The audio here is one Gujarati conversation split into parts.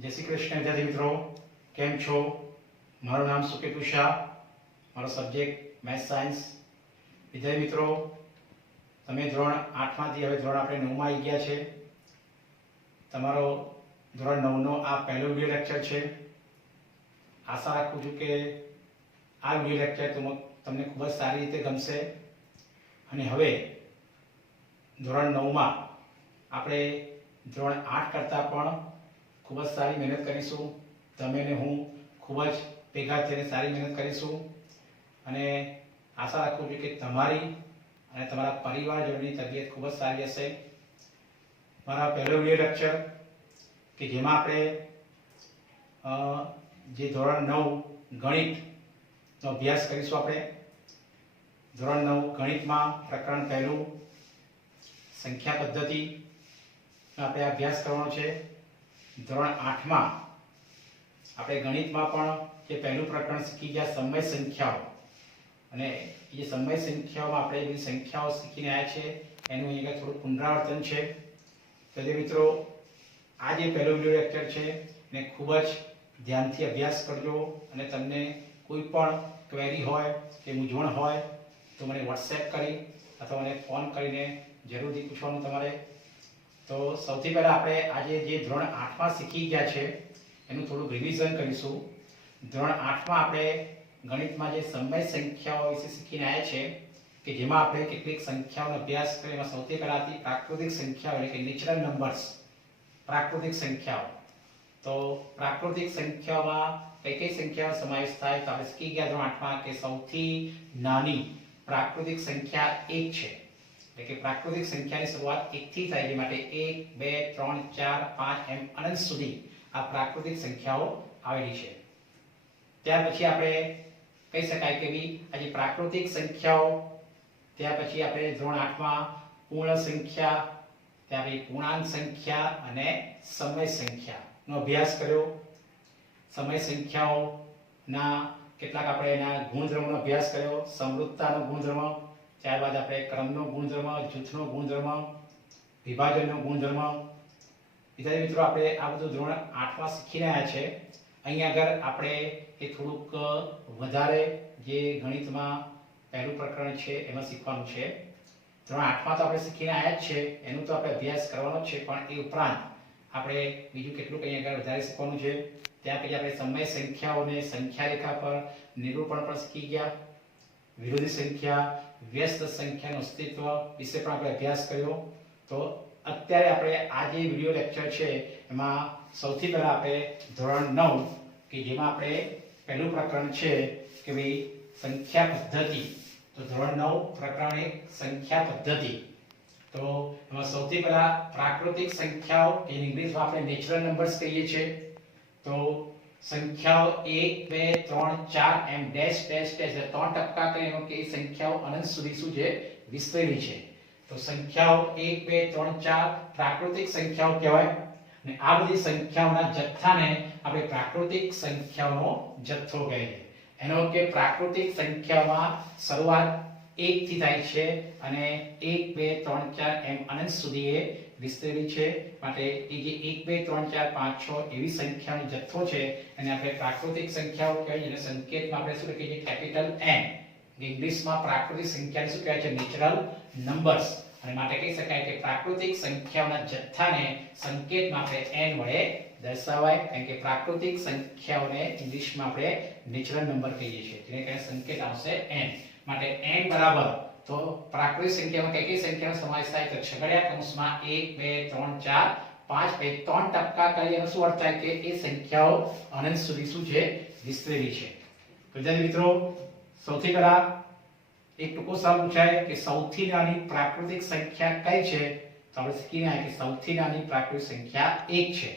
जय श्री कृष्ण विद्यार्थी मित्रों, केम छो? मारू नाम सुकेतु शाह, मारो सब्जेक्ट मैथ्स सायन्स। विद्यार्थी मित्रों, તમે ધોરણ 8 માંથી હવે ધોરણ આપણે 9 માં આવી ગયા છે। તમારો ધોરણ 9 નો આ પહેલો વિડિયો લેક્ચર છે। આશા રાખું છું કે આ વિડિયો લેક્ચર તમને ખૂબ જ સારી રીતે ગમશે। અને હવે ધોરણ 9 માં આપણે ધોરણ 8 કરતાં પણ ખૂબ જ સારી મહેનત કરીશું। તમે ને હું ખૂબ જ ભેગા થઈને સારી મહેનત કરીશું અને આશા રાખું છું કે તમારી અને તમારા પરિવારજનોની તબિયત ખૂબ જ સારી હશે। મારા પહેલો વિડિયો લેક્ચર કે જેમાં આપણે જે ધોરણ 9 ગણિતનો અભ્યાસ કરીશું। આપણે ધોરણ 9 ગણિતમાં પ્રકરણ પહેલું સંખ્યા પદ્ધતિનો આપણે અભ્યાસ કરવાનો છે। ધોરણ 8 માં આપણે ગણિતમાં પણ જે પહેલું પ્રકરણ શીખી ગયા સમય સંખ્યાઓ, અને ये समय संख्याओं में આપણે બધી સંખ્યાઓ શીખીને આવ્યા છે એનું અહીંયા થોડું પુનરાવર્તન છે। તો મિત્રો, આ જે પહેલો વિડિયો લેક્ચર છે એને ખૂબ જ ધ્યાનથી અભ્યાસ કરજો અને તમને કોઈ પણ ક્વેરી હોય કે મૂંઝવણ હોય તો મને WhatsApp કરી અથવા મને ફોન કરીને જરૂરથી પૂછવાનું તમારે। તો સૌથી પહેલા આપણે આજે જે ધોરણ 8 માં શીખી ગયા છે એનું થોડું રિવિઝન કરીશું। ધોરણ 8 માં આપણે ગણિતમાં જે સમય સંખ્યાઓ વિશે શીખીને આવ્યા છે કે જેમાં આપણે કેટલીક સંખ્યાઓનો અભ્યાસ કર્યો। એમાં સૌથી પહેલા હતી પ્રાકૃતિક સંખ્યાઓ એટલે કે નેચરલ નંબર્સ, પ્રાકૃતિક સંખ્યાઓ। તો પ્રાકૃતિક સંખ્યાઓમાં કઈ કઈ સંખ્યાનો સમાવેશ થાય તો આપણે શીખી ગયા ધોરણ 8 માં કે સૌથી નાની પ્રાકૃતિક સંખ્યા 1 છે, એટલે કે પ્રાકૃતિક સંખ્યાની શરૂઆત 1 થી થાય, એટલે માટે 1 2 3 4 5 એમ અનંત સુધી આ પ્રાકૃતિક સંખ્યાઓ આવેલી છે। ત્યાર પછી આપણે કહી શકાય કે આજે પ્રાકૃતિક સંખ્યાઓ, ત્યાર પછી આપણે ધોરણ 8 માં પૂર્ણ સંખ્યા, ત્યાર પછી પૂર્ણાંક સંખ્યા અને સમય સંખ્યાનો અભ્યાસ કર્યો। સમય સંખ્યાઓના કેટલાક આપણે એના ગુણધર્મોનો અભ્યાસ કર્યો, સમૃદ્ધતાનો ગુણધર્મ, ત્યારબાદ આપણે ક્રમનો ગુણધર્મ, જૂથનો ગુણધર્મ, વિભાજનનો ગુણધર્મ। વિદ્યાર્થી મિત્રો, આપણે આ બધું ધોરણ 8 માં શીખીને આવ્યા છે। અહીંયા આગળ આપણે એ થોડુંક વધારે જે ગણિતમાં પહેલું પ્રકરણ છે એમાં શીખવાનું છે। ધોરણ 8 માં તો આપણે શીખીને આવ્યા જ છે, એનું તો આપણે અભ્યાસ કરવાનો જ છે, પણ એ ઉપરાંત આપણે બીજું કેટલુંક અહીંયા આગળ વધારે શીખવાનું છે। ત્યાર પછી આપણે સમય સંખ્યાઓને સંખ્યા રેખા પર નિરૂપણ પણ શીખી ગયા, વિરોધી સંખ્યા, વ્યસ્ત સંખ્યાનું અસ્તિત્વ વિશે પણ આપણે અભ્યાસ કર્યો। તો અત્યારે આપણે આ જે વિડિયો લેક્ચર છે એમાં સૌથી પહેલા આપણે ધોરણ 9 કે જેમાં આપણે પહેલું પ્રકરણ છે કે ભાઈ સંખ્યા પદ્ધતિ। તો ધોરણ 9 પ્રકરણ 1 સંખ્યા પદ્ધતિ। તો એમાં સૌથી પહેલા પ્રાકૃતિક સંખ્યાઓ કે ઇંગ્લિશમાં આપણે નેચરલ નંબર્સ કહીએ છીએ। તો સંખ્યાઓ 1 2 3 4 એમ ડેશ ડેશ ડેશ 3 ટપકા કરીને કે સંખ્યાઓ અનંત સુધી શું છે વિસ્તરેલી છે। તો સંખ્યાઓ 1 2 3 4 પ્રાકૃતિક સંખ્યાઓ કહેવાય, અને આ બધી સંખ્યાઓના જથ્થાને આપણે પ્રાકૃતિક સંખ્યાઓનો જથ્થો કહે છે। એનો કે પ્રાકૃતિક સંખ્યામાં શરૂઆત 1 થી થાય છે અને 1 2 3 4 એમ અનંત સુધી એ વિસ્તરેલી છે, માટે એ જે 1 2 3 4 5 6 એવી સંખ્યાનો જથ્થો છે એને આપણે પ્રાકૃતિક સંખ્યાઓ કહેવાય। જેને સંકેતમાં આપણે શું લખીએ છીએ કેપિટલ N। ઇંગ્લિશમાં પ્રાકૃતિક સંખ્યાને શું કહેવાય છે નેચરલ નંબર્સ, અને માટે કહી શકાય કે પ્રાકૃતિક સંખ્યાઓના જથ્થાને સંકેતમાં આપણે n વડે દર્શાવાય, કારણ કે પ્રાકૃતિક સંખ્યાઓને ઇંગ્લિશમાં આપણે નેચરલ નંબર કહીએ છીએ, જેને કારણે સંકેત આવશે n। માટે n બરાબર તો પ્રાકૃતિક સંખ્યામાં કઈ કઈ સંખ્યાનો સમાવેશ થાય તો છગડીયા કૌંસમાં 1 2 3 4 5 બે 3 ટપકા કરી એનો શું અર્થ થાય કે એ સંખ્યાઓ અનંત સુધી શું છે વિસ્તરેલી છે। વિદ્યાર્થી મિત્રો, સૌથી પહેલા એક ટૂંકો સવાલ પૂછાય કે સૌથી નાની પ્રાકૃતિક સંખ્યા કઈ છે? તો આપણે શીખીને આવ્યા કે સૌથી નાની પ્રાકૃતિક સંખ્યા 1 છે,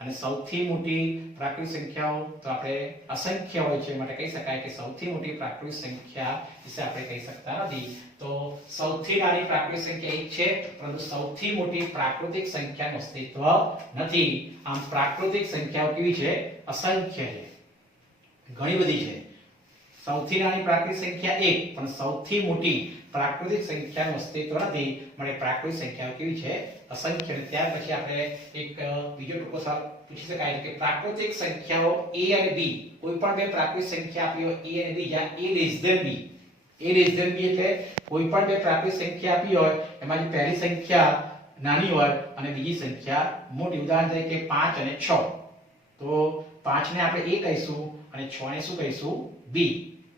અને સૌથી મોટી પ્રાકૃતિક સંખ્યાઓ તો આપણે અસંખ્ય હોય છે, માટે કહી શકાય કે સૌથી મોટી પ્રાકૃતિક સંખ્યા વિશે આપણે કહી શકતા નથી। તો સૌથી નાની પ્રાકૃતિક સંખ્યા 1 છે, પરંતુ સૌથી મોટી પ્રાકૃતિક સંખ્યાનું અસ્તિત્વ નથી। આમ પ્રાકૃતિક સંખ્યાઓ કેવી છે? અસંખ્ય છે, ઘણી બધી છે। સૌથી નાની પ્રાકૃતિક સંખ્યા 1, પણ સૌથી મોટી પ્રાકૃતિક સંખ્યાનું અસ્તિત્વ નથી, માટે પ્રાકૃતિક સંખ્યાઓ કેવી છે? અસંખ્ય। ત્યાર પછી આપણે એક બીજો ટૂંકો સવાલ પૂછી શકાય કે પ્રાકૃતિક સંખ્યાઓ a અને b, કોઈ પણ બે પ્રાકૃતિક સંખ્યા આપી હોય a અને b, જ્યાં a less than b, a less than b એટલે કોઈ પણ બે પ્રાકૃતિક સંખ્યા આપી હોય એમાંથી પહેલી સંખ્યા નાની હોય અને બીજી સંખ્યા મોટી. ઉદાહરણ તરીકે 5 અને 6, તો 5 ને આપણે a કહીશું અને 6 ને શું કહીશું? b.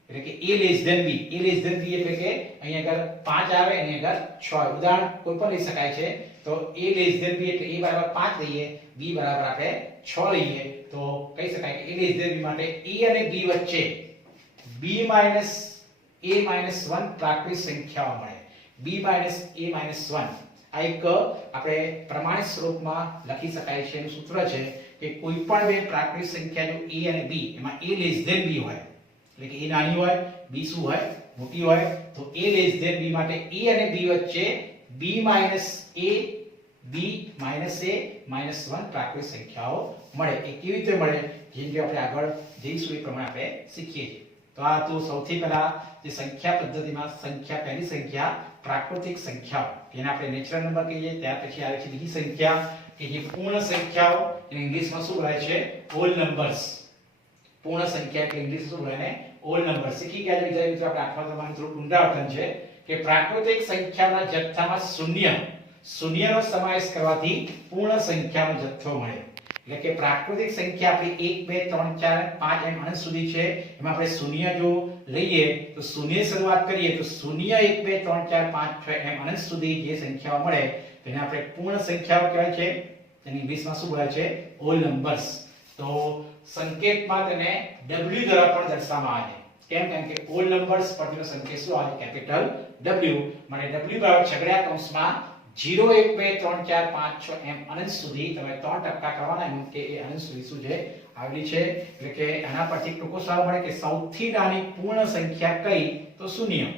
એટલે કે a less than b, a less than b એટલે કે અહીંયા આગળ 5 આવે અને અહીંયા આગળ 6 આવે. ઉદાહરણ કોઈ પણ લઈ શકાય છે. તો a less than b એટલે a બરાબર 5 લઈએ, b બરાબર આપણે 6 લઈએ, તો કહી શકાય કે a less than b માટે a અને b વચ્ચે b minus a minus 1 પ્રાકૃતિક સંખ્યાઓ મળે. b minus a minus 1 આ એક આપણે પ્રમાણિત સ્વરૂપમાં લખી શકાય છે. એનું સૂત્ર છે કે કોઈ પણ બે પ્રાકૃતિક સંખ્યા જો a અને b, એમાં a less than b હોય એટલે કે a નાની હોય, b શું હોય? મોટી હોય, તો a less than b માટે a અને b વચ્ચે b minus a minus 1 પ્રાકૃતિક સંખ્યાઓ મળે. એ કેવી રીતે મળે? જેમ કે આપણે આગળ જઈશું એ પ્રમાણે આપણે શીખીએ છીએ. તો આ તો સૌથી પહેલા જે સંખ્યા પદ્ધતિમાં સંખ્યા, પહેલી સંખ્યા પ્રાકૃતિક સંખ્યાઓ, જેને આપણે નેચરલ નંબર કહીએ. ત્યાર પછી આવે છે બીજી સંખ્યા કે જે પૂર્ણ સંખ્યાઓ, એને ઇંગ્લિશમાં શું બોલાય છે? Whole numbers. પૂર્ણ સંખ્યા એટલે ઇંગ્લિશ શું બોલાય ને? Whole number. શીખી ગયા છે વિદ્યાર્થી મિત્રો. આપણે આઠમા ધોરણમાં થોડું પુનરાવર્તન છે કે પ્રાકૃતિક સંખ્યાના જથ્થામાં શૂન્યનો સમાવેશ કરવાથી પૂર્ણ સંખ્યાનો જથ્થો મળે. એટલે કે પ્રાકૃતિક સંખ્યા આપણી 1 2 3 4 5 એમ અનંત સુધી છે. એમાં આપણે શૂન્ય જો લઈએ તો શૂન્ય શરૂઆત કરીએ તો શૂન્ય 1 2 3 4 5 6 એમ અનંત સુધી જે સંખ્યાઓ મળે તેને આપણે પૂર્ણ સંખ્યાઓ કહેવાય છે. તેની ઇંગ્લિશમાં શું બોલાય છે? Whole numbers. તો સંકેતમાં તેને w દ્વારા પણ દર્શાવવામાં આવે છે. કેમ? કારણ કે હોલ નંબર્સ પરનો સંકેત શું આવે? Capital W. માટે w બરાબર છગડીયા કૌંસમાં 0 1 2 3 4 5 6 એમ અનંત સુધી તમે 3 ટપકા કરવાના, એમ કે એ અનંત સુધી શું છે? આવેલી છે. એટલે કે આના પરથી ટૂંકો સવાલ મળે કે સૌથી નાની પૂર્ણ સંખ્યા કઈ? તો શૂન્ય.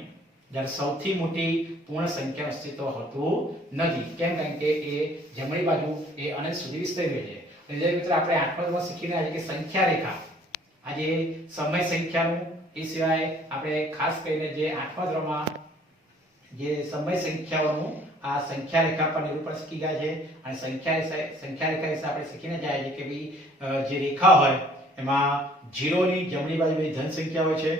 જ્યારે સૌથી મોટી પૂર્ણ સંખ્યાનું અસ્તિત્વ હોતું નથી. કેમ? કારણ કે એ જમણી બાજુ એ અનંત સુધી વિસ્તરેલી છે. વિદ્યાર્થી મિત્રો, આપણે આઠમા ધોરણમાં શીખીને આજે કે સંખ્યા રેખા, આજે સમય સંખ્યાનું, એ સિવાય આપણે ખાસ કરીને જે આઠમા ધોરણમાં જે સમય સંખ્યાઓનું આ સંખ્યા રેખા પર નિરૂપણ શીખી ગયા છે. અને સંખ્યા રેખા વિશે આપણે શીખીને જાય છે કે ભાઈ જે રેખા હોય એમાં 0 ની જમણી બાજુ બધી ધન સંખ્યા હોય છે,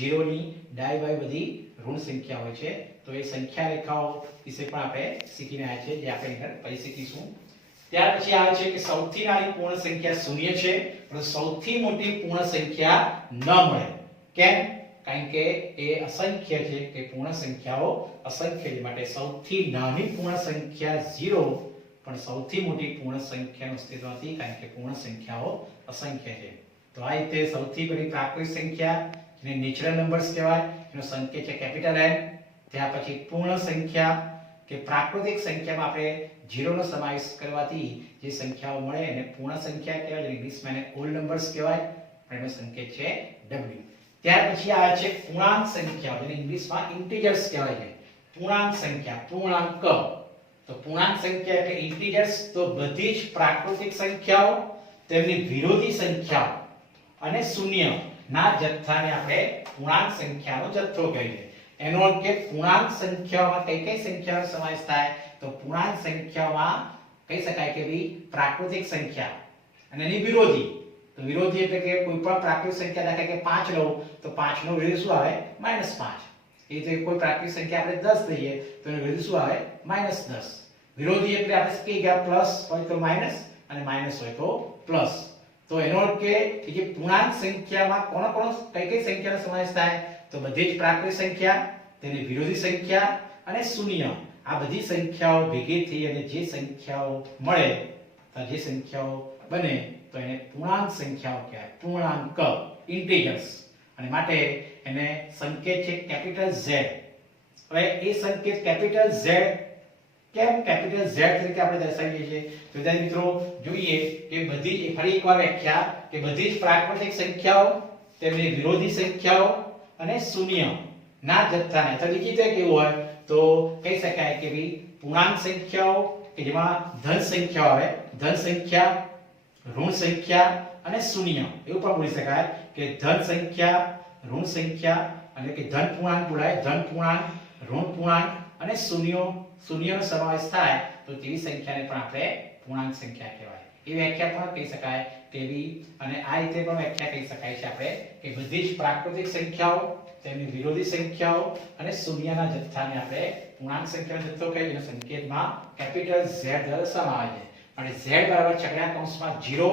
0 ની ડાબી બાજુ બધી ઋણ સંખ્યા હોય છે. તો એ સંખ્યા રેખાઓ વિશે પણ આપણે શીખીને આવ્યા છે, જે આપણે આગળ પછી શીખીશું. ત્યાર પછી આવે છે કે સૌથી નાની પૂર્ણ સંખ્યા શૂન્ય છે, પરંતુ સૌથી મોટી પૂર્ણ સંખ્યા ન મળે. કેમ? કારણ કે એ અસંખ્ય છે, કે પૂર્ણ સંખ્યાઓ અસંખ્ય છે. માટે સૌથી નાની પૂર્ણ સંખ્યા 0, પણ સૌથી મોટી પૂર્ણ સંખ્યાનું અસ્તિત્વ નથી, કારણ કે પૂર્ણ સંખ્યાઓ અસંખ્ય છે. તો આ રીતે સૌથી પહેલી પ્રાકૃતિક સંખ્યા, જેને નેચરલ નંબર્સ કહેવાય, એનો સંકેત છે કેપિટલ N. ત્યાર પછી પૂર્ણ સંખ્યા કે પ્રાકૃતિક સંખ્યામાં આપણે 0 નો સમાવેશ કરવાથી જે સંખ્યાઓ મળે એને પૂર્ણ સંખ્યા કહેવાય, જેને ઇંગ્લિશમાં એને હોલ નંબર્સ કહેવાય. એનો સંકેત છે W. ત્યાર પછી આવે છે પૂર્ણાંક સંખ્યાઓ, જેને ઇંગ્લિશમાં ઇન્ટિજર્સ કહેવાય છે. પૂર્ણાંક સંખ્યા, પૂર્ણાંક. તો પૂર્ણાંક સંખ્યા એટલે ઇન્ટિજર્સ. તો બધી જ પ્રાકૃતિક સંખ્યાઓ, તેમની વિરોધી સંખ્યાઓ અને શૂન્ય ના જથ્થાને આપણે પૂર્ણાંક સંખ્યાનો જથ્થો કહીએ. એનો અર્થ કે પૂર્ણાંક સંખ્યાઓમાં કઈ કઈ સંખ્યાનો સમાવેશ થાય? તો પૂર્ણાંક સંખ્યાઓમાં કહી શકાય કે ભાઈ પ્રાકૃતિક સંખ્યા અને એની વિરોધી. તો વિરોધી એટલે કે કોઈ પણ પ્રાકૃતિક સંખ્યા, દાખલા કે 5 લઉં તો 5 નો વિરોધી શું આવે? -5. એ રીતે કોઈ પ્રાકૃતિક સંખ્યા આપણે 10 લઈએ તો એનો વિરોધી શું આવે? -10. વિરોધી એટલે આપણે કહી ગયા પ્લસ હોય તો માઈનસ અને માઈનસ હોય તો પ્લસ. તો એનો અર્થ કે જે પૂર્ણાંક સંખ્યામાં કોણ કઈ કઈ સંખ્યાનો સમાવેશ થાય? તો બધી જ પ્રાકૃતિક સંખ્યા, તેની વિરોધી સંખ્યા અને શૂન્ય. આ બધી સંખ્યાઓ ભેગી થઈ અને જે સંખ્યાઓ મળે, તો જે સંખ્યાઓ બને તો એને પૂર્ણાંક સંખ્યાઓ કહેવાય. પૂર્ણાંક, ઇન્ટિજર્સ. અને માટે એને સંકેત છે કેપિટલ Z. હવે એ સંકેત કેપિટલ Z કેમ કેપિટલ Z તરીકે આપણે દર્શાવીએ છીએ? તો વિદ્યાર્થી મિત્રો જોઈએ કે બધી જ, ફરી એકવાર વ્યાખ્યા, કે બધી જ પ્રાકૃતિક સંખ્યાઓ, તેમની વિરોધી સંખ્યાઓ અને શૂન્ય ના જથ્થાને, તો બીજી રીતે કેવું હોય તો કહી શકાય કે ભાઈ પૂર્ણાંક સંખ્યાઓ કે જેમાં ધન સંખ્યાઓ આવે, ધન સંખ્યા, ઋણ સંખ્યા અને શૂન્ય, એવું પણ બોલી શકાય કે ધન સંખ્યા, ઋણ સંખ્યા, અને કે ધન પૂર્ણાંક બોલાય, ધન પૂર્ણાંક, ઋણ પૂર્ણાંક અને શૂન્યનો સમાવેશ થાય તો તેવી સંખ્યાને પણ આપણે પૂર્ણાંક સંખ્યા કહેવાય. એ વ્યાખ્યા પણ કહી શકાય તેવી અને આ રીતે પણ વ્યાખ્યા કહી શકાય છે આપણે કે બધી જ પ્રાકૃતિક સંખ્યાઓ તેમની વિરોધી સંખ્યાઓ અને શૂન્યના જથ્થાને આપણે પૂર્ણાંક સંખ્યાનો જથ્થો કહીએ જેનો સંકેતમાં કેપિટલ Z દર્શાવવામાં આવે છે અને Z બરાબર છગડીયા કૌંસમાં 0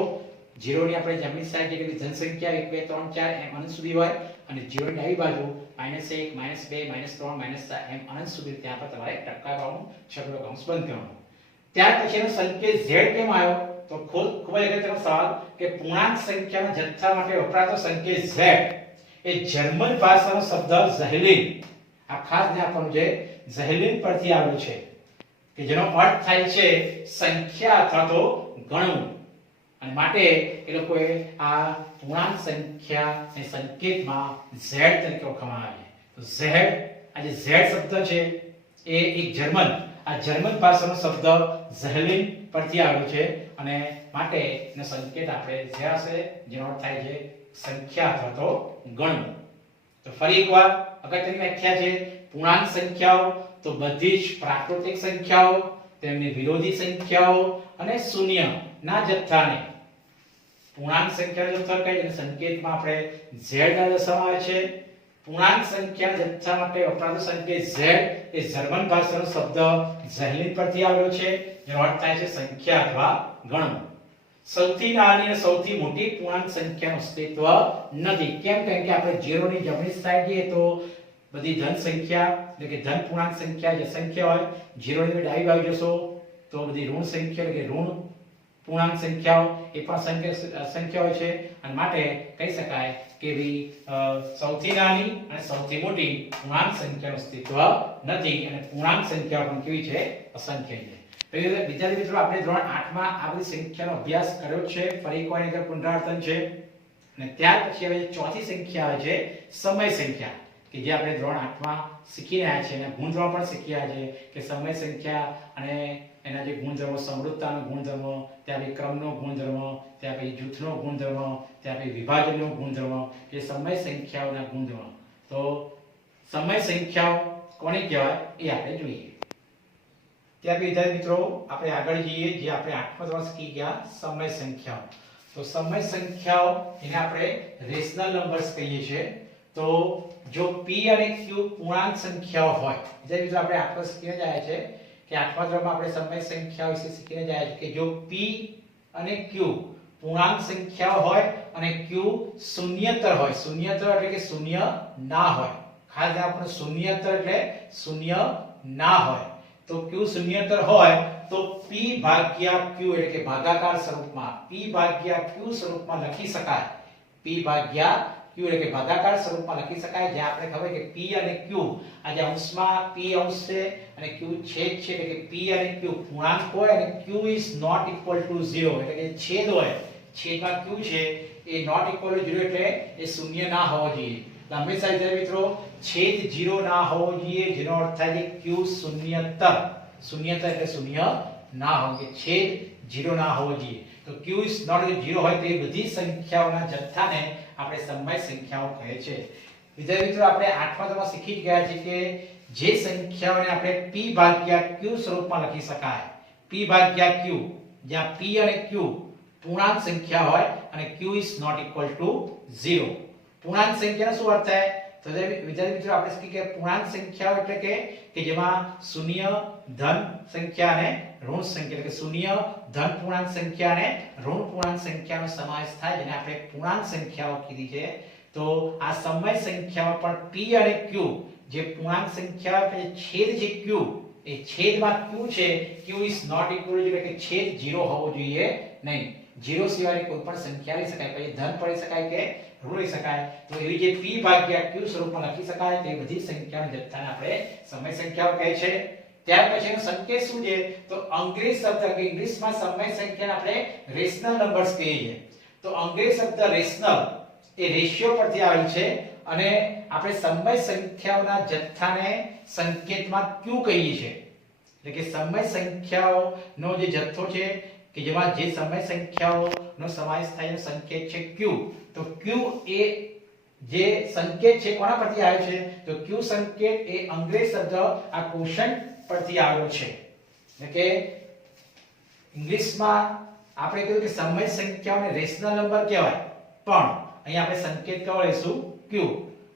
0 ની આપણે જમણી સાઈડ એટલે ધન સંખ્યા 1 2 3 4 એમ અનંત સુધી હોય અને 0 ની ડાબી બાજુ -1 -2 -3 -4 એમ અનંત સુધી ત્યાં પર તમારે ટપકાવાનું છગડો કૌંસ બંધ કરવાનો ત્યાર પછીનો સંકેત Z કેમ આવ્યો તો ખૂબ જ અગત્યનો સવાલ કે પૂર્ણાંક સંખ્યાના જથ્થા માટે વપરાતો સંકેત Z એ જર્મન ભાષાનો શબ્દ ઝહેલિન આ ખાસ ધ્યાન આપવાનું છે ઝહેલિન પરથી આવ્યો છે કે જેનો અર્થ થાય છે સંખ્યા અથવા તો ગણવું અને માટે એ લોકોએ આ પૂર્ણાંક સંખ્યાને સંકેતમાં Z તરીકે ઓળખવામાં આવે તો Z આ જે Z શબ્દ છે એ એક જર્મન ભાષાનો શબ્દ ઝહેલિન પરથી આવ્યો છે અને માટે એનો સંકેત આપણે Z હશે જેનો અર્થ થાય છે સંખ્યા અથવા તો ગણવું તો ફરી એકવાર અગત્યની વ્યાખ્યા છે પૂર્ણાંક સંખ્યાઓ તો બધી જ પ્રાકૃતિક સંખ્યાઓ તેમની વિરોધી સંખ્યાઓ અને શૂન્યના જથ્થાને પૂર્ણાંક સંખ્યાનો જથ્થો કહીએ જેને સંકેતમાં આપણે Z દર્શાવવામાં આવે છે પૂર્ણાંક સંખ્યાના જથ્થા માટે વપરાતો સંકેત Z એ જર્મન ભાષાનો શબ્દ ઝહેલિન પરથી આવ્યો છે જેનો અર્થ થાય છે સંખ્યા અથવા ગણવું સૌથી નાની અને સૌથી મોટી પૂર્ણાંક સંખ્યાનું અસ્તિત્વ નથી કેમ કે આપણે 0 ની જમણી સાઈડ જઈએ તો બધી ધન સંખ્યા એટલે કે ધન પૂર્ણાંક સંખ્યા જે સંખ્યા હોય 0 ની ડાબી બાજુ જશો તો બધી ઋણ સંખ્યા એટલે કે ઋણ પૂર્ણાંક સંખ્યાઓ એ પણ સંખ્યા હોય છે અને માટે કહી શકાય કે સૌથી નાની અને સૌથી મોટી પૂર્ણાંક સંખ્યાનું અસ્તિત્વ નથી અને પૂર્ણાંક સંખ્યાઓ પણ કેવી છે અસંખ્ય છે વિદ્યાર્થી મિત્રો આપણે ધોરણ 8 માં આ બધી સંખ્યાનો અભ્યાસ કર્યો છે ફરી એકવાર એનું પુનરાવર્તન છે અને ત્યાર પછી હવે ચોથી સંખ્યા આવે છે સમય સંખ્યા કે જે આપણે ધોરણ 8 માં શીખી રહ્યા છે અને ગુણધર્મો પણ શીખી રહ્યા છે કે સમય સંખ્યા અને એના જે ગુણધર્મો સમૃદ્ધતાનો ગુણધર્મ ત્યાં પછી ક્રમનો ગુણધર્મ ત્યાં પછી જૂથનો ગુણધર્મ ત્યાં પછી વિભાજનનો ગુણધર્મ એ સમય સંખ્યાઓના ગુણધર્મ તો સમય સંખ્યાઓ કોને કહેવાય એ આપણે જોઈએ ત્યાં વિદ્યાર્થી મિત્રો આપણે આગળ જઈએ જે આપણે 8મા ધોરણ શીખી ગયા સમય સંખ્યાઓ તો સમય સંખ્યાઓ એને આપણે રેશનલ નંબર્સ કહીએ છીએ તો જો p અને q પૂર્ણાંક સંખ્યાઓ હોય વિદ્યાર્થી મિત્રો આપણે આગળ શીખીને જાય છે કે 8મા ધોરણમાં આપણે સમય સંખ્યાઓ વિશે શીખીને જાય છે કે જો p અને q પૂર્ણાંક સંખ્યાઓ હોય અને q શૂન્યતર હોય શૂન્યતર એટલે કે શૂન્ય ના હોય ખાસ ધ્યાન આપવાનું શૂન્યતર એટલે શૂન્ય ના હોય તો q શૂન્યતર હોય તો p ભાગ્યા q એટલે કે ભાગાકાર સ્વરૂપમાં p ભાગ્યા q સ્વરૂપમાં લખી શકાય p ભાગ્યા q એટલે કે ભાગાકાર સ્વરૂપમાં લખી શકાય જ્યાં આપણે ખબર કે p અને q આ જે અંશમાં p અંશ છે અને q છેદ છે એટલે કે p અને q પૂર્ણાંક હોય અને q is not equal to 0 એટલે કે છેદ હોય છેદમાં q છે એ not equal to 0 એટલે એ શૂન્ય ના હોવો જોઈએ હંમેશા વિદ્યાર્થી મિત્રો છેદ 0 ના હોવો જોઈએ જેનો અર્થ થાય છે q શૂન્યતર એટલે શૂન્ય ના હોવો કે છેદ 0 ના હોવો જોઈએ તો q is not equal to 0 હોય તો એ બધી સંખ્યાઓના જથ્થાને આપણે સમય સંખ્યાઓ કહે છે વિદ્યાર્થી મિત્રો આપણે 8મા ધોરણમાં શીખી ગયા છે કે જે સંખ્યાઓને આપણે p ભાગ્યા q સ્વરૂપમાં લખી શકાય p ભાગ્યા q જ્યાં p અને q પૂર્ણાંક સંખ્યા હોય અને q is not equal to 0 પૂર્ણાંક સંખ્યાનો શું અર્થ થાય તો વિદ્યાર્થી મિત્રો આપણે શીખી કે પૂર્ણાંક સંખ્યાઓ એટલે કે જેમાં શૂન્ય ધન સંખ્યા અને ઋણ સંખ્યા એટલે કે શૂન્ય ધન પૂર્ણાંક સંખ્યા અને ઋણ પૂર્ણાંક સંખ્યાનો સમાવેશ થાય જેને આપણે પૂર્ણાંક સંખ્યાઓ કીધી છે તો આ સમય સંખ્યામાં પણ p અને q જે પૂર્ણાંક સંખ્યા એટલે છેદ જે q એ છેદમાં q છે q is not equal એટલે કે છેદ 0 હોવો જોઈએ નહીં 0 સિવાય કોઈ પણ સંખ્યા લઈ શકાય પછી ધન પડી શકાય કે ઋણ લઈ શકાય તો એવી જે p ભાગ્યા q સ્વરૂપમાં લખી શકાય તે બધી સંખ્યાના જથ્થાને આપણે સમય સંખ્યાઓ કહે છે ત્યાર પછીનો સંકેત શું છે તો અંગ્રેજી શબ્દ કે ઇંગ્લિશમાં સમય સંખ્યાને આપણે રેશનલ નંબર્સ કહીએ છીએ તો અંગ્રેજી શબ્દ રેશનલ એ રેશિયો પરથી આવેલ છે અને આપણે સમય સંખ્યાઓના જથ્થાને સંકેતમાં q કહીએ છીએ એટલે કે સમય સંખ્યાઓનો જે જથ્થો છે કે જેમાં જે સમય સંખ્યાઓનો સમાવેશ થાય એનો સંકેત છે q તો q એ જે સંકેત છે કોના પરથી આવ્યો છે તો q સંકેત એ અંગ્રેજી શબ્દ આ ક્વોશન્ટ પરથી આવ્યો છે એટલે કે ઇંગ્લિશમાં આપણે કીધું કે સમય સંખ્યાઓને રેશનલ નંબર કહેવાય, પણ અહીંયા આપણે સંકેત કયો લઈશું? q,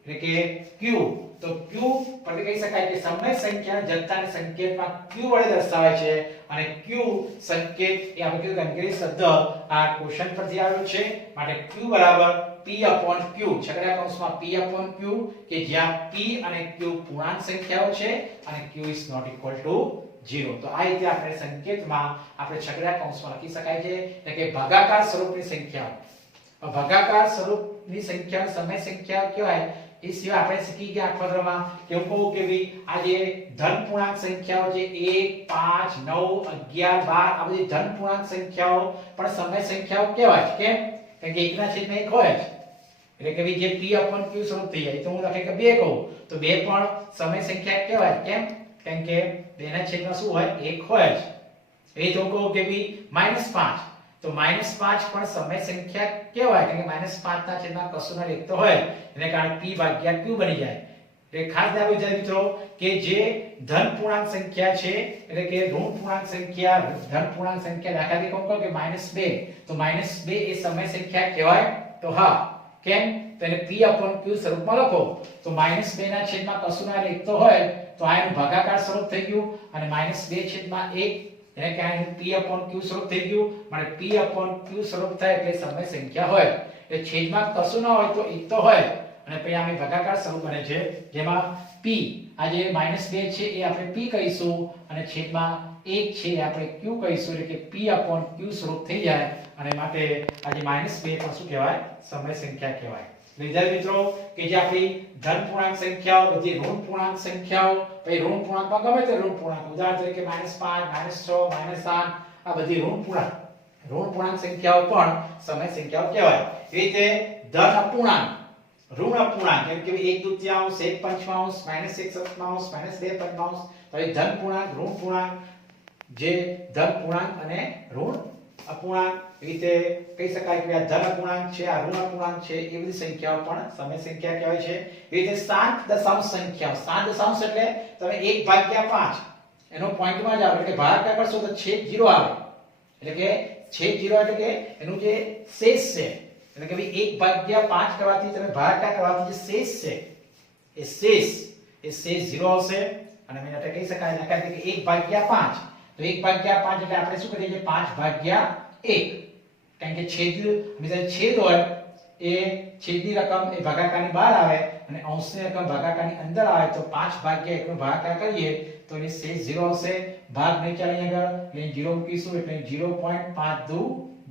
એટલે કે q. તો q પર કહી શકાય કે સમય સંખ્યાના જથ્થાને સંકેતમાં q વડે દર્શાવાય છે, અને q સંકેત એ આપણે કીધું કે અંગ્રેજી શબ્દ આ ક્વેશ્ચન પરથી આવ્યો છે, માટે q બરાબર p/q, છગડીયા કૌંસમાં p/q, કે જ્યાં p અને q પૂર્ણાંક સંખ્યાઓ છે અને q is not equal to 0. તો આ રીતે આપણે સંકેતમાં આપણે છગડીયા કૌંસમાં લખી શકાય છે, એટલે કે ભાગાકાર સ્વરૂપની સંખ્યાઓ. ભાગાકાર સ્વરૂપની સંખ્યાઓ સમય સંખ્યાઓ કહેવાય. એ સિવાય આપણે શીખી ગયા અઠવાડિયામાં કે હું કહું કે ભાઈ આ જે ધન પૂર્ણાંક સંખ્યાઓ છે 1, 5, 9, 11, 12 આ બધી ધન પૂર્ણાંક સંખ્યાઓ પણ સમય સંખ્યાઓ કહેવાય. કેમ? કારણ કે 1/1 હોય જ, એટલે કે ભાઈ જે p/q સ્વરૂપ થઈ જાય. તો હું લખે કે 2 કહું તો 2 પણ સમય સંખ્યા કહેવાય. કેમ? કારણ કે 2/1 શું હોય? 1 હોય જ. એ તો કહું કે ભાઈ -5 તો -5 પણ સમય સંખ્યા કહેવાય, કારણ કે -5 ના છેદમાં કશું ના એક તો હોય, એને કારણે p/q બની જાય. એટલે ખાસ ધ્યાન રાખજો મિત્રો કે જે ધન પૂર્ણાંક સંખ્યા છે, એટલે કે ઋણ પૂર્ણાંક સંખ્યા, ધન પૂર્ણાંક સંખ્યા દાખલા તરીકે કહું કે -2 તો -2 એ સમય સંખ્યા કહેવાય? તો હા. કેમ? તો એને p/q સ્વરૂપમાં લખો તો -2 ના છેદમાં કશું ના એક તો હોય, તો આ એનું ભાગાકાર સ્વરૂપ થઈ ગયું, અને -2/1 એને કારણે p/q સ્વરૂપ થઈ ગયું. মানে p/q સ્વરૂપ થાય એટલે સમય સંખ્યા હોય, એટલે છેદમાં કશું ના હોય તો એક તો હોય, અને પછી આમે ભાગાકાર સ્વરૂપ બને છે, જેમાં p આ જે -2 છે એ આપણે p કહીશું, અને છેદમાં 1 છે એ આપણે q કહીશું, એટલે કે p/q સ્વરૂપ થઈ જાય, અને માટે આ જે -2 પણ શું કહેવાય? સમય સંખ્યા કહેવાય. વિદ્યાર્થી મિત્રો કે જે આપણી ધન પૂર્ણાંક સંખ્યાઓ, બધી ઋણ પૂર્ણાંક સંખ્યાઓ, પછી ઋણ પૂર્ણાંકમાં ગમે તે ઋણ પૂર્ણાંક, ઉદાહરણ તરીકે -5, -6, -8 આ બધી ઋણ પૂર્ણાંક સંખ્યાઓ પણ સમય સંખ્યાઓ કહેવાય. એ રીતે ધન અપૂર્ણાંક, ઋણ અપૂર્ણાંક એટલે કે 1/2, 1/5, -1/7, -2/5, તો એ ધન પૂર્ણાંક, ઋણ પૂર્ણાંક, જે ધન પૂર્ણાંક અને ઋણ અપૂર્ણાંક, એ રીતે કહી શકાય કે આ ધન અપૂર્ણાંક છે, આ ઋણ અપૂર્ણાંક છે, એ બધી સંખ્યાઓ પણ સમય સંખ્યા કહેવાય છે. એ રીતે સાત દશાંશ સંખ્યાઓ, સાત દશાંશ એટલે તમે 1/5 એનો પોઈન્ટમાં જ આવે, એટલે ભાગાકાર કરશો તો છેદ 0 આવે, એટલે કે છેદ 0 એટલે કે એનું જે શેષ છે, એટલે કે ભાઈ 1/5 કરવાથી તમે ભાગાકાર કરવાથી જે શેષ છે એ શેષ 0 આવશે, અને મેં એટલે કહી શકાય દાખલા તરીકે 1/5 તો 1/5 એટલે આપણે શું કરીએ છીએ? 5/1, કારણ કે છેદ હોય એ છેદની રકમ એ ભાગાકારની બહાર આવે, અને અંશની રકમ ભાગાકારની અંદર આવે, તો 5/1 નો ભાગાકાર કરીએ તો એને શેષ 0 આવશે. ભાગ નહીં ચાલે અહીંયા આગળ, એટલે 0 મૂકીશું, એટલે 0.5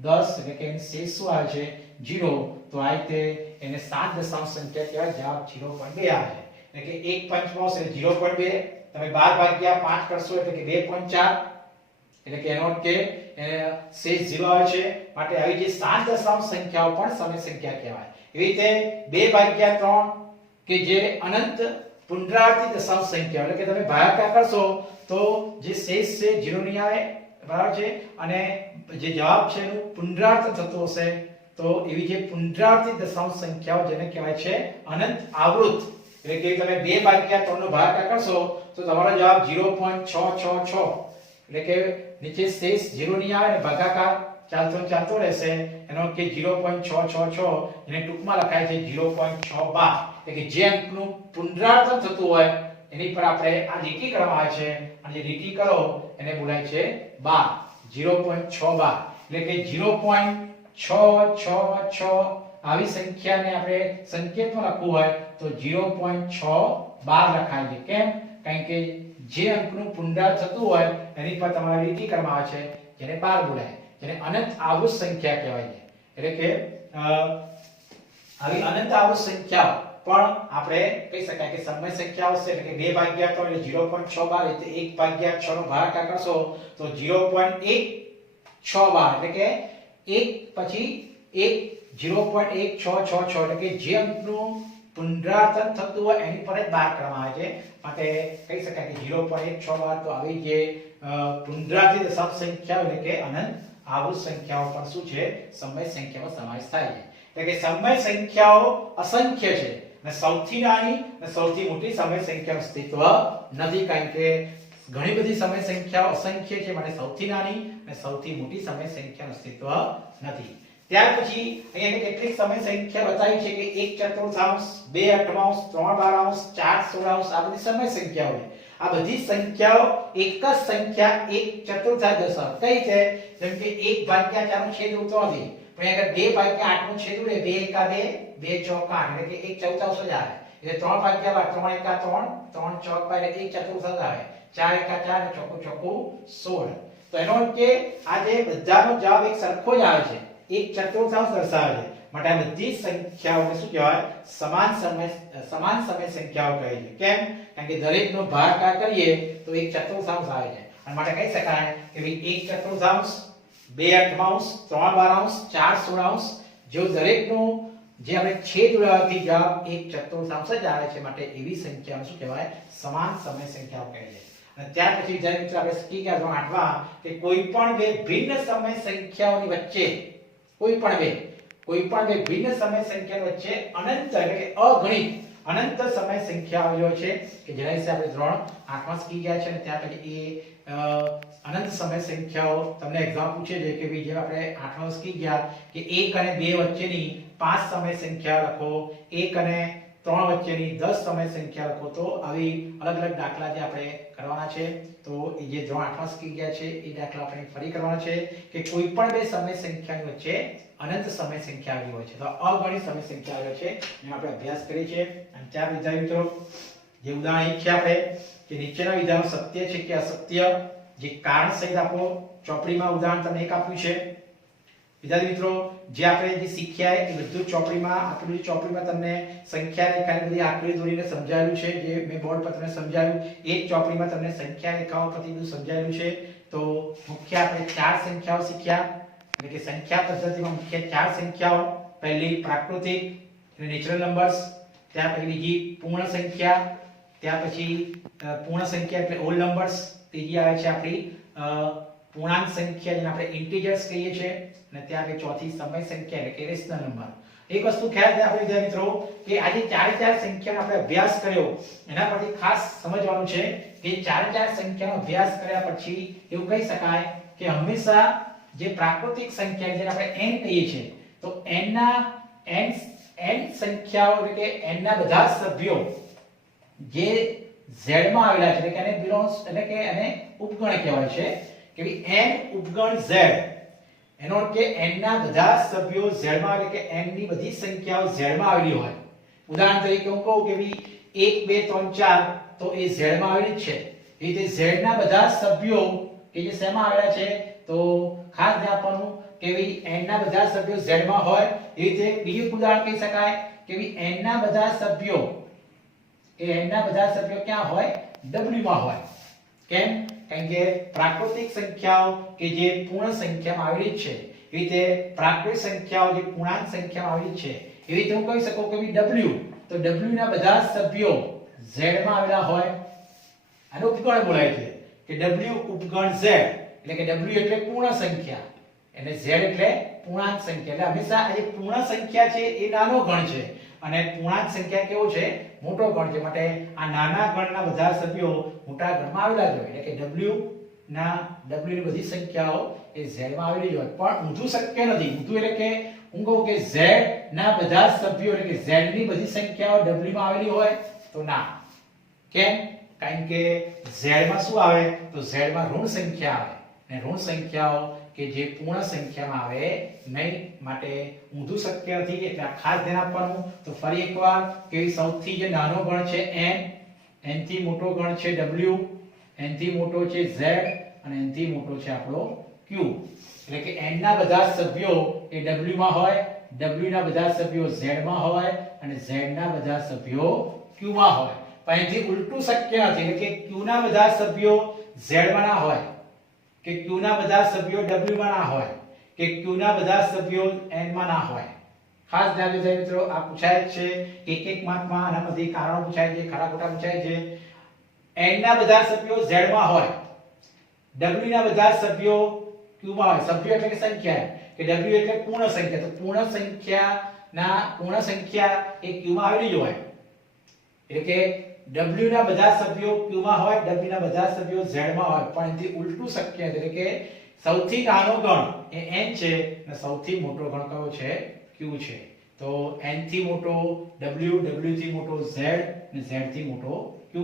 10, એટલે કે એનો શેષ શું આવે છે? 0. તો આ રીતે એને સાત દશાંશ સંખ્યા કહેવાય. જવાબ 0.2 આવે છે, એટલે કે 1/5 એટલે 0.2, તમે 12/5 કરશો એટલે કે 2.4, એટલે કે એનો અર્થ કે શેષ 0 આવે છે. માટે આવી જે સાત દશાંશ સંખ્યાઓ પણ સમય સંખ્યા કહેવાય. એવી રીતે 2/3 કે જે અનંત પુનરાવર્તિત દશાંશ સંખ્યા, એટલે કે તમે ભાગાકાર કરશો તો જે શેષ છે 0 નહીં આવે, બરાબર છે, અને જે જવાબ છે એનું પુનરાવર્તન થતું હશે, તો એવી જે પુનરાવર્તિત દશાંશ સંખ્યાઓ જેને કહેવાય છે અનંત આવૃત, એટલે કે તમે 2/3 નો ભાગાકાર કરશો તો તમારો જવાબ 0.666, એટલે કે નીચે શેષ 0 નહીં આવે, ને ભાગાકાર ચાલતો રહેશે, એનો કે 0.666, એને ટૂંકમાં લખાય છે 0.612, એટલે કે જે અંકનું પુનરાવર્તન થતું હોય એની પર આપણે આ લીટી કરવામાં આવે છે, અને જે લીટી કરો એને બોલાય છે 12, 0.612, એટલે કે 0.666 આવી સંખ્યાને આપણે સંકેતમાં લખવું હોય તો 0.612 લખાય છે. કેમ? કારણ કે જે અંકનું પુનરાવર્તન થતું હોય એની પર તમારે લીટી કરવામાં આવે છે, જેને 12 બોલાય, જેને અનંત આવૃત સંખ્યા કહેવાય છે. એટલે કે આવી અનંત આવૃત સંખ્યાઓ પણ આપણે કહી શકાય કે સમય સંખ્યાઓ છે, એટલે કે 2/3 એટલે 0.612, એટલે 1/6 નો ભાગાકાર કરશો તો 0.162, એટલે કે 1 પછી 1 0.1666, એટલે કે જે અંકનું પુનરાવર્તન થતું હોય એની પર જ 12 કરવામાં આવે છે. માટે કહી શકાય કે 0.162 તો આવી જે પુનરાવર્તિત દશાંશ સંખ્યાઓ, એટલે કે અનંત આવૃત સંખ્યાઓ પણ શું છે? સમય સંખ્યામાં સમાવેશ થાય છે. એટલે કે સમય સંખ્યાઓ અસંખ્ય છે, અને સૌથી નાની અને સૌથી મોટી સમય સંખ્યાનું અસ્તિત્વ નથી, કારણ કે ઘણી બધી સમય સંખ્યાઓ અસંખ્ય છે માટે સૌથી નાની અને સૌથી મોટી સમય સંખ્યાનું અસ્તિત્વ નથી. ત્યાર પછી અહીંયા કેટલીક સમય સંખ્યા બતાવી છે કે 1/4, 2/8, 3/12, 4/16 આ બધી સમય સંખ્યાઓ છે. આ બધી સંખ્યાઓ એક જ સંખ્યા 1/4 દર્શાવે. કઈ છે? જેમ કે 1/4 નો છેદ ઉડતો નથી, પણ અગર 2/8 નો છેદ ઉડે 2 એકા 2, 2 ચોક 8 એટલે કે 1/14 જ આવે. એટલે 3/12, 3 એકા 3, 3 ચોક 12 એટલે 1/14 આવે. 4 એકા 4 ચોકુ ચોકુ 16. તો એનો અર્થ કે આ જે બધાનો જવાબ એક સરખો જ આવે છે, 1/4 દર્શાવે છે. માટે આ બધી સંખ્યાઓને શું કહેવાય? સમાન સમય સંખ્યાઓ કહે છે. કેમ? કારણ કે દરેકનો ભાગાકાર કરીએ તો 1/4 આવે છે. અને માટે કહી શકાય કે 1/4, 2/8, 3/12, 4/16 જો દરેકનું જે આપણે છેદ ઉડાવવાથી જવાબ 1/4 જ આવે છે. માટે એવી સંખ્યાઓ શું કહેવાય? સમાન સમય સંખ્યાઓ કહે છે. અને ત્યાર પછી જ્યારે મિત્રો આપણે શીખી ગયા ધોરણ 8 માં કે કોઈ પણ બે ભિન્ન સમય સંખ્યાઓની વચ્ચે કોઈ પણ બે ભિન્ન સમય સંખ્યાઓ વચ્ચે અનંત એટલે કે અગણિત અનંત સમય સંખ્યાઓ છે કે જેના વિશે આપણે ધોરણ 8 માં શીખી ગયા છે. અને ત્યાર પછી એ અનંત સમય સંખ્યાઓ તમને એક્ઝામ પૂછે છે કે ભાઈ જે આપણે 8 માં શીખી ગયા કે 1 અને 2 વચ્ચેની 5 સમય સંખ્યા લખો, 1 અને 3 વચ્ચેની 10 સમય સંખ્યા લખો. તો આવી અલગ અલગ દાખલા જે આપણે કરવાના છે. તો એ જે ધોરણ 8 માં શીખી ગયા છે એ દાખલા આપણે ફરી કરવાના છે કે કોઈ પણ બે સમય સંખ્યાની વચ્ચે અનંત સમય સંખ્યા આવી હોય છે. તો અગણિત સમય સંખ્યા આવે છે એનો આપણે અભ્યાસ કરીએ છીએ. અને ત્યાર વિદ્યાર્થી મિત્રો જે ઉદાહરણ છે આપણે કે નીચેના વિધાનો સત્ય છે કે અસત્ય, જે કારણ સહિત આપો. ચોપડીમાં ઉદાહરણ તમને એક આપ્યું છે. વિદ્યાર્થી મિત્રો જે આપણે જે શીખ્યા એ બધું ચોપડીમાં આપેલું છે. ચોપડીમાં તમને સંખ્યા રેખાની બધી આકૃતિ દોરીને સમજાવેલું છે. જે મેં બોર્ડ પર તમને સમજાવ્યું એ જ ચોપડીમાં તમને સંખ્યા રેખાઓ પરથી બધું સમજાવેલું છે. તો મુખ્ય આપણે 4 સંખ્યાઓ શીખ્યા. એટલે કે સંખ્યા પદ્ધતિમાં મુખ્ય 4 સંખ્યાઓ. પહેલી પ્રાકૃતિક એટલે નેચરલ નંબર્સ, ત્યાર પછી બીજી પૂર્ણ સંખ્યા, ત્યાર પછી પૂર્ણ સંખ્યા એટલે હોલ નંબર્સ, ત્રીજી આવે છે આપણી પૂર્ણાંક સંખ્યા જેને આપણે ઇન્ટીજર્સ કહીએ છીએ, અને ત્યાર પછી ચોથી સમય સંખ્યા એટલે કે રેશનલ નંબર. એક વસ્તુ ખ્યાલ છે આપણે વિદ્યાર્થી મિત્રો કે આજે 4 સંખ્યાનો આપણે અભ્યાસ કર્યો એના પરથી ખાસ સમજવાનું છે કે 4 સંખ્યાનો અભ્યાસ કર્યા પછી એવું કહી શકાય કે હંમેશા જે પ્રાકૃતિક સંખ્યા જેને આપણે n કહીએ છીએ તો n ના n સંખ્યાઓ એટલે કે n ના બધા સભ્યો જે z માં આવેલા છે એટલે કે એને બિલોંગ્સ એટલે કે એને ઉપગણ કહેવાય છે કે ભઈ n ઉપગણ z. એનો અર્થ કે n ના બધા સભ્યો z માં એટલે કે n ની બધી સંખ્યાઓ z માં આવેલી હોય. ઉદાહરણ તરીકે હું કહું કે ભઈ 1 2 3 4 તો એ z માં આવેલી જ છે. એ રીતે z ના બધા સભ્યો કે જે શેમાં આવેલા છે તો ખાસ ધ્યાન આપવાનું કે ભઈ n ના બધા સભ્યો z માં હોય. એ રીતે બીજું ઉદાહરણ કહી શકાય કે ભઈ n ના બધા સભ્યો n ના બધા સભ્યો ક્યાં હોય? w માં હોય. કેમ? કારણ કે પ્રાકૃતિક સંખ્યાઓ કે જે પૂર્ણ સંખ્યામાં આવેલી છે એ રીતે પ્રાકૃતિક સંખ્યાઓ જે પૂર્ણાંક સંખ્યામાં આવેલી છે એવી રીતે હું કહી શકું કે v તો w ના બધા સભ્યો z માં આવેલા હોય. આનો ઉપગણ બોલાય છે કે w ઉપગણ z એટલે કે w એટલે પૂર્ણ સંખ્યા અને z એટલે પૂર્ણાંક સંખ્યા. એટલે હંમેશા આ જે પૂર્ણ સંખ્યા છે એ નાનો ગણ છે અને પૂર્ણાંક સંખ્યા કેવો છે? મોટો ગણ છે. માટે આ નાના ગણના બધા સભ્યો મોટા ગણમાં આવેલા જ હોય. એટલે કે w ની બધી સંખ્યાઓ એ z માં આવેલી જ હોય. પણ ઊંધું શક્ય નથી. ઊંધું એટલે કે હું કહું કે z ના બધા સભ્યો એટલે કે z ની બધી સંખ્યાઓ w માં આવેલી હોય તો ના. કેમ? કારણ કે z માં શું આવે તો z માં ઋણ સંખ્યા આવે અને ઋણ સંખ્યાઓ કે જે પૂર્ણ સંખ્યામાં આવે નહીં. માટે ઊંધું શક્ય નથી. એટલે ખાસ ધ્યાન આપવાનું. તો ફરી એકવાર કે સૌથી જે નાનો ગણ છે n થી મોટો ગણ છે w, n થી મોટો છે z અને n થી મોટો છે આપણો q. એટલે કે n ના બધા સભ્યો એ w માં હોય, w ના બધા સભ્યો z માં હોય અને z ના બધા સભ્યો q માં હોય. પણ એથી ઉલટું શક્ય નથી. એટલે કે q ના બધા સભ્યો z માં ના હોય કે q ના બધા સભ્યો w માં ના હોય કે q ના બધા સભ્યો n માં ના હોય. ખાસ ધ્યાન દેજો મિત્રો. આ પૂછાય છે એક માર્કમાં. આના બધી કારણો પૂછાય છે, ખરા ખોટા પૂછાય છે. n ના બધા સભ્યો z માં હોય, w ના બધા સભ્યો q માં હોય. સભ્યો એટલે કે સંખ્યા કે w એટલે પૂર્ણ સંખ્યા. તો પૂર્ણ સંખ્યા એ q માં આવેલી જ હોય. એટલે કે w ના બધા સભ્યો q માં હોય, w ના બધા સભ્યો z માં હોય, પણ એથી ઉલટું શક્ય એટલે કે સૌથી નાનો ગણ એ n છે અને સૌથી મોટો ગણ કયો છે? q છે. તો n થી મોટો w, w થી મોટો z અને z થી મોટો q.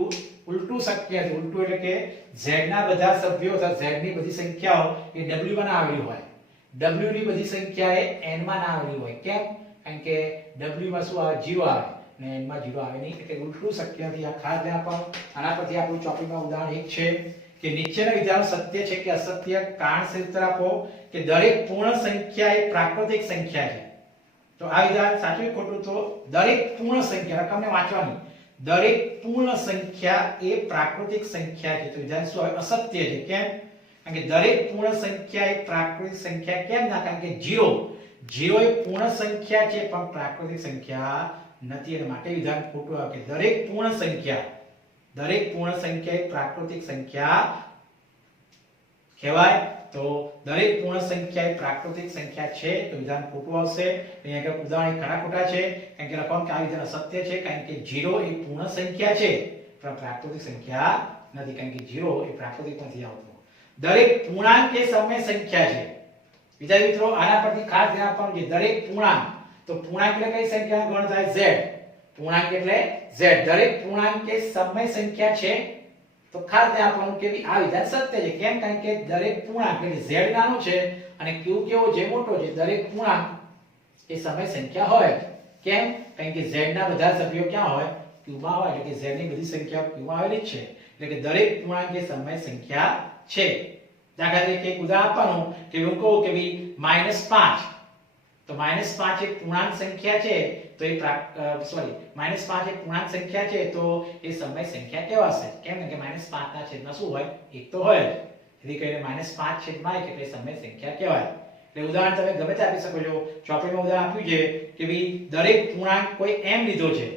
ઉલટું શક્ય છે. ઉલટું એટલે કે z ના બધા સભ્યો અથવા z ની બધી સંખ્યાઓ એ w માં ના આવેલી હોય, w ની બધી સંખ્યા એ n માં ના આવેલી હોય. કેમ? કારણ કે w માં શું આવે? 0 આવે અને n માં 0 આવે નહીં, એટલે ઉલટું શક્ય નથી. આ ખાસ ધ્યાન આપવાનું. આના પરથી આપણું ચોપડીમાં ઉદાહરણ એક છે કે નીચેના વિધાનો સત્ય છે કે અસત્ય? કારણ ક્ષેત્ર આપો કે દરેક પૂર્ણ સંખ્યા એ પ્રાકૃતિક સંખ્યા છે. તો આ વિધાન સાચું કે ખોટું? તો દરેક પૂર્ણ સંખ્યા, રકમને વાંચવાની, દરેક પૂર્ણ સંખ્યા એ પ્રાકૃતિક સંખ્યા છે. તો વિધાન શું આવે? અસત્ય છે. કેમ? કારણ કે દરેક પૂર્ણ સંખ્યા એ પ્રાકૃતિક સંખ્યા કેમ ના? કારણ કે 0 એ પૂર્ણ સંખ્યા છે પણ પ્રાકૃતિક સંખ્યા નથી, અને માટે વિધાન ખોટું આવે કે દરેક પૂર્ણ સંખ્યા એ પ્રાકૃતિક સંખ્યા કહેવાય. તો દરેક પૂર્ણ સંખ્યા એ પ્રાકૃતિક સંખ્યા છે, તો વિધાન ખોટું આવશે. અહીંયા આગળ ઉદાહરણ ખરા ખોટા છે, કારણ કે લખવાનું કે આ વિધાન અસત્ય છે, કારણ કે 0 એ પૂર્ણ સંખ્યા છે પણ પ્રાકૃતિક સંખ્યા નથી, કારણ કે 0 એ પ્રાકૃતિક નથી આવતો. દરેક પૂર્ણાંક એ સમય સંખ્યા છે. વિદ્યાર્થી મિત્રો, આના પરથી ખાસ ધ્યાન આપવાનું છે. દરેક પૂર્ણાંક, તો પૂર્ણાંક એટલે કઈ સંખ્યાનો ગણ થાય? z. પૂર્ણાંક એટલે z. દરેક પૂર્ણાંક એ સમય સંખ્યા છે, તો ખાસ ધ્યાન આપવાનું કે આ વિધાન સત્ય છે. કેમ? કારણ કે દરેક પૂર્ણાંક એટલે z નાનો છે અને q કેવો છે? મોટો છે. દરેક પૂર્ણાંક એ સમય સંખ્યા હોય. કેમ? કારણ કે z ના બધા સભ્યો ક્યાં હોય? q માં હોય, એટલે કે z ની બધી સંખ્યા q માં આવેલી છે, એટલે કે દરેક પૂર્ણાંક એ સમય સંખ્યા છે. દાખલા તરીકે એક ઉદાહરણ આપવાનું કે હું કહું કે ભાઈ -5, તો -5 એક પૂર્ણાંક સંખ્યા છે, તો એ -5 એક પૂર્ણાંક સંખ્યા છે, તો એ સમય સંખ્યા કહેવાશે. કેમ? કે -5 ના છેદમાં શું હોય? 1 તો હોય જ. એટલે કે -5 છેદમાં 1 એટલે સમય સંખ્યા કહેવાય. એટલે ઉદાહરણ તમે ગમે તે આપી શકો છો. ચોપડીમાં ઉદાહરણ આપ્યું છે કે ભાઈ દરેક પૂર્ણાંક કોઈ m લીધો છે.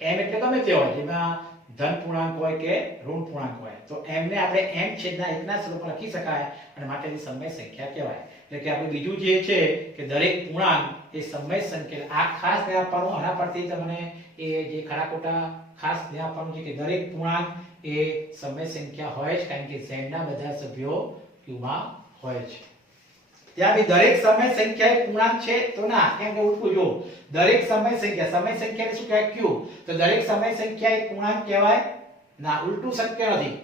m એટલે ગમે તે હોય, જેમાં ધન પૂર્ણાંક હોય કે ઋણ પૂર્ણાંક હોય, તો m ને આપણે m છેદના 1 ના સ્વરૂપમાં લખી શકાય અને માટે સમય સંખ્યા કહેવાય. એટલે કે આપણે બીજું જે છે કે દરેક પૂર્ણાંક એ સમય સંખ્યા. આ ખાસ ધ્યાન આપવાનું. આના પરથી તમને એ જે ખરા ખોટા ખાસ ધ્યાન આપવાનું છે કે દરેક પૂર્ણાંક એ સમય સંખ્યા હોય જ, કારણ કે z ના બધા સભ્યો q માં હોય છે. ત્યાં બી દરેક સમય સંખ્યા એ પૂર્ણાંક છે તો ના, કેમ કે ઉલટું જો દરેક સમય સંખ્યાને શું કહેવાય? q. તો દરેક સમય સંખ્યા એ પૂર્ણાંક કહેવાય ના, ઉલટું શક્ય નથી.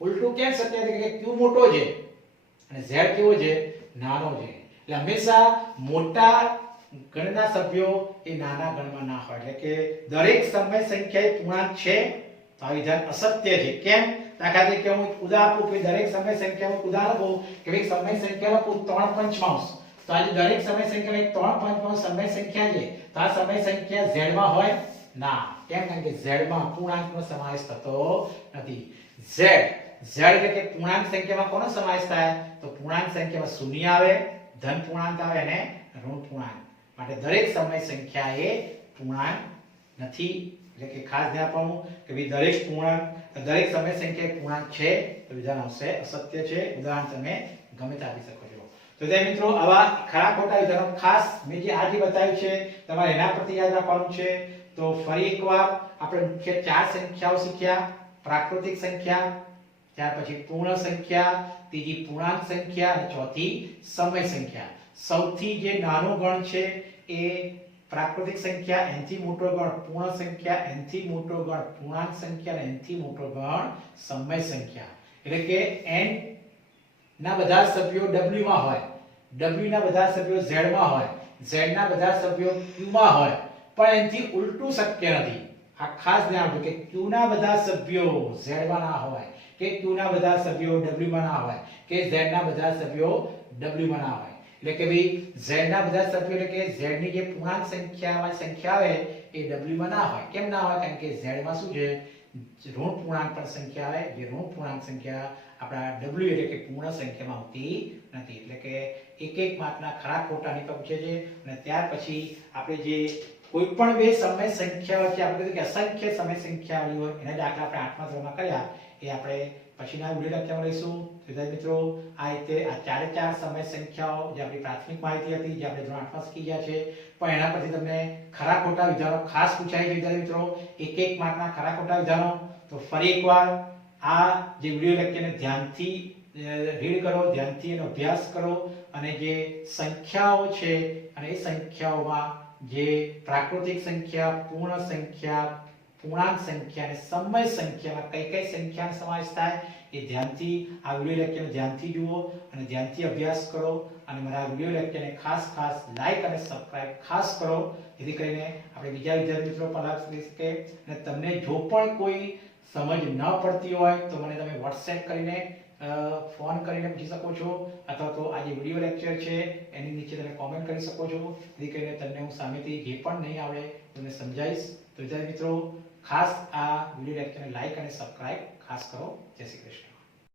ઉલટું કેમ શક્ય નથી? કે q મોટો છે અને z કેવો છે? નાનો છે. એટલે હંમેશા મોટા ગણના સભ્યો એ નાના ગણમાં ના હોય, એટલે કે દરેક સમય સંખ્યા એ પૂર્ણાંક છે, તો આ વિધાન અસત્ય છે. કેમ? દાખલા તરીકે હું ઉદાહરણ આપું કે દરેક સમય સંખ્યા, હું ઉદાહરણ આપું કે એક સમય સંખ્યા લખું 3/5. તો આ દરેક સમય સંખ્યા 3/5 સમય સંખ્યા છે, તો આ સમય સંખ્યા z માં હોય ના. કેમ? કારણ કે z માં પૂર્ણાંકનો સમાવેશ થતો નથી. z એટલે કે પૂર્ણાંક સંખ્યામાં કોનો સમાવેશ થાય? તો પૂર્ણાંક સંખ્યામાં શૂન્ય આવે, ધન પૂર્ણાંક આવે અને ઋણ પૂર્ણાંક. માટે દરેક સમય સંખ્યા એ પૂર્ણાંક નથી. એટલે કે ખાસ ધ્યાન આપવાનું કે ભાઈ દરેક સમય સંખ્યા એ પૂર્ણાંક છે, તો વિધાન આવશે અસત્ય છે. ઉદાહરણ તમે ગમે તે આપી શકો છો. તો તે મિત્રો, આવા ખરા ખોટા વિધાનો ખાસ મેં જે આજે બતાવ્યું છે તમારે એના પરથી યાદ રાખવાનું છે. તો ફરી એકવાર આપણે મુખ્ય 4 સંખ્યાઓ શીખ્યા. પ્રાકૃતિક સંખ્યા, ત્યાર પછી પૂર્ણ સંખ્યા, ત્રીજી પૂર્ણાંક સંખ્યા અને ચોથી સમય સંખ્યા. સૌથી જે નાનો ગણ છે એ પ્રાકૃતિક સંખ્યા, n થી મોટો ગણ પૂર્ણ સંખ્યા, n થી મોટો ગણ પૂર્ણાંક સંખ્યા અને n થી મોટો ગણ સમય સંખ્યા. એટલે કે n ના બધા સભ્યો w માં હોય, w ના બધા સભ્યો z માં હોય, z ના બધા સભ્યો q માં હોય, પણ એનાથી ઉલટું શક્ય નથી. આ ખાસ ધ્યાન રાખજો કે q ના બધા સભ્યો z માં ના હોય, કે q ના બધા સભ્યો w માં ના હોય, કે z ના બધા સભ્યો w માં ના હોય. એટલે કે ભાઈ z ના બધા સભ્યો એટલે કે z ની જે પૂર્ણાંક સંખ્યા આવે એ w માં ના હોય. કેમ ના હોય? કારણ કે z માં શું છે? ઋણ પૂર્ણાંક પર સંખ્યા આવે, જે ઋણ પૂર્ણાંક સંખ્યા આપણા w એટલે કે પૂર્ણ સંખ્યામાં આવતી નથી. એટલે કે એક એક માર્કના ખરા ખોટા નિકમ પૂછે છે. અને ત્યાર પછી આપણે જે કોઈ પણ બે સમય સંખ્યાઓ છે, આપણે કીધું કે અસંખ્ય સમય સંખ્યા આવી હોય એના દાખલા આપણે 8મા ધોરણમાં કર્યા, એ આપણે પછીના વિડીયો લેક્ચરમાં લઈશું. વિદ્યાર્થી મિત્રો, આ રીતે આ ચારે ચાર સમય સંખ્યાઓ જે આપણી પ્રાથમિક માહિતી હતી, જે આપણે ધોરણ 8માં શીખી ગયા છે, પણ એના પરથી તમને ખરા ખોટા વિધાનો ખાસ પૂછાય છે. વિદ્યાર્થી મિત્રો, એક એક માર્કના ખરા ખોટા વિધાનો. તો ફરી એકવાર આ જે વિડીયો લેક્ચરને ધ્યાનથી રીડ કરો, ધ્યાનથી એનો અભ્યાસ કરો, અને જે સંખ્યાઓ છે અને એ સંખ્યાઓમાં જે પ્રાકૃતિક સંખ્યા, પૂર્ણ સંખ્યા, પૂર્ણાંક સંખ્યા અને સમય સંખ્યામાં કઈ કઈ સંખ્યાનો સમાવેશ થાય એ ધ્યાનથી આ વિડીયો લેક્ચરને ધ્યાનથી જુઓ અને ધ્યાનથી અભ્યાસ કરો. અને મારા વિડીયો લેક્ચરને ખાસ લાઈક અને સબસ્ક્રાઇબ ખાસ કરો, જેથી કરીને આપણે બીજા વિદ્યાર્થી મિત્રો પણ લાભ લઈ શકે. અને તમને જો પણ કોઈ સમજ ન પડતી હોય તો મને તમે WhatsApp કરીને ફોન કરીને પૂછી શકો છો, અથવા તો આ જે વિડીયો લેક્ચર છે એની નીચે તમે કોમેન્ટ કરી શકો છો, જેથી કરીને તમને હું સામેથી જે પણ નહીં આવડે તમને સમજાવીશ. તો વિદ્યાર્થી મિત્રો, ખાસ આ વિડીયો લેક્ચરને લાઈક અને સબસ્ક્રાઇબ ખાસ કરો. જય શ્રી કૃષ્ણ.